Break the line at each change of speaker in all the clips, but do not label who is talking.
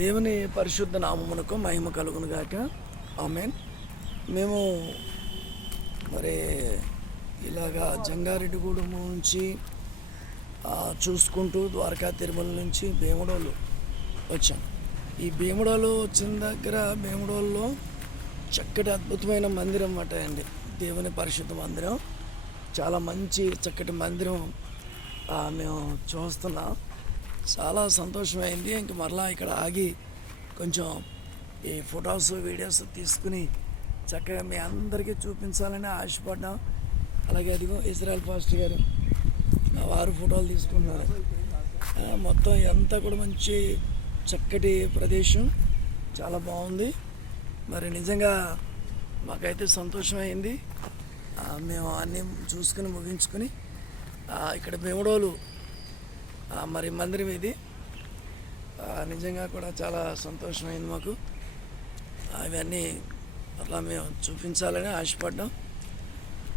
దేవుని పరిశుద్ధ నామమునకు మహిమ కలుగును గాక. ఆమెన్. మేము మరి ఇలాగా జంగారెడ్డిగూడెం నుంచి చూసుకుంటూ ద్వారకా తిరుమల నుంచి భీముడోలు వచ్చాం. ఈ భీముడోలు వచ్చిన దగ్గర భీముడోల్లో చక్కటి అద్భుతమైన మందిరం అన్నమాట అండి. దేవుని పరిశుద్ధ మందిరం. చాలా మంచి చక్కటి మందిరం మేము చూస్తున్నాం. చాలా సంతోషమైంది. ఇంక మరలా ఇక్కడ ఆగి కొంచెం ఈ ఫొటోస్ వీడియోస్ తీసుకుని చక్కగా మీ అందరికీ చూపించాలని ఆశపడ్డాం. అలాగే అదిగో ఇజ్రాయల్ ఫాస్ట్ గారు వారు ఫోటోలు తీసుకున్నారు మొత్తం ఎంత కూడా మంచి చక్కటి ప్రదేశం. చాలా బాగుంది. మరి నిజంగా మాకైతే సంతోషమైంది. మేము అన్నీ చూసుకుని ముగించుకుని ఇక్కడ భీముడోలు మరి మందిరం ఇది. నిజంగా కూడా చాలా సంతోషమైంది మాకు. అవన్నీ ఇవన్నీ అట్లా మేము చూపించాలని ఆశపడ్డాం.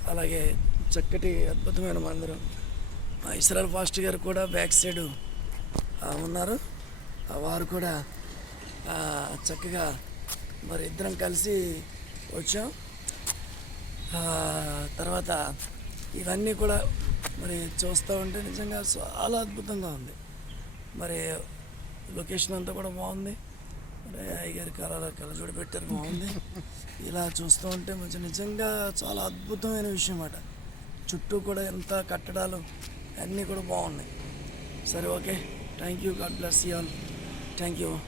అలాగే చక్కటి అద్భుతమైన మందిరం. ఇస్రాల్ ఫాస్ట్ గారు కూడా బ్యాక్ సైడ్ ఉన్నారు. వారు కూడా చక్కగా మరి ఇద్దరం కలిసి వచ్చాం. తర్వాత ఇవన్నీ కూడా మరి చూస్తూ ఉంటే నిజంగా చాలా అద్భుతంగా ఉంది. మరి లొకేషన్ అంతా కూడా బాగుంది. మరి అయ్యగారి కళ కళజోడి పెట్టారు బాగుంది. ఇలా చూస్తూ ఉంటే మంచి నిజంగా చాలా అద్భుతమైన విషయం అట. చుట్టూ కూడా ఎంత కట్టడాలు అన్నీ కూడా బాగున్నాయి. సరే okay. Thank you God bless you all. Thank you